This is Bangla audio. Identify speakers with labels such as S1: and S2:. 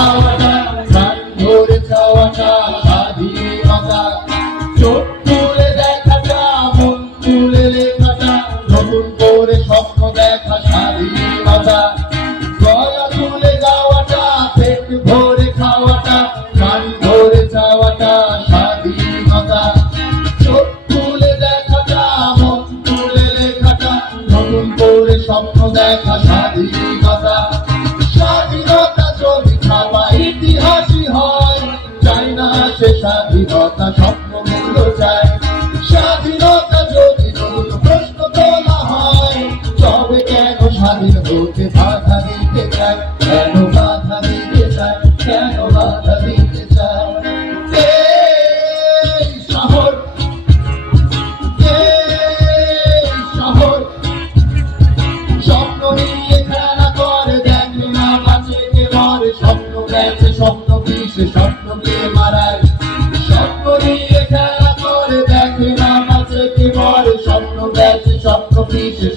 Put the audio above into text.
S1: খাওয়াটা প্রাণ ভরে চাওয়াটা স্বাধীনতা চোখ তুলে দেখাটা, মন তুলে লেখাটা, নতুন করে স্বপ্ন দেখা স্বাধীনতা গলা তুলে যাওয়াটা, পেট ভরে খাওয়াটা প্রাণ ভরে চাওয়াটা স্বাধীনতা চোখ তুলে দেখাটা, মন তুলে লেখাটা, নতুন করে স্বপ্ন দেখা স্বাধীনতা স্বাধীনতা স্বপ্ন মূল্য চায়। স্বাধীনতা যদি প্রশ্ন তোলা হয়, তবে কেন স্বাধীন হতে বাধা দিতে চায়? কেন বাধা দিতে চায়? কেন বাধা দিতে চায়? স্বপ্ন নিয়ে খেলা দেখে স্বপ্ন গেছে, স্বপ্ন স্বপ্ন গেছে স্বপ্ন কি সে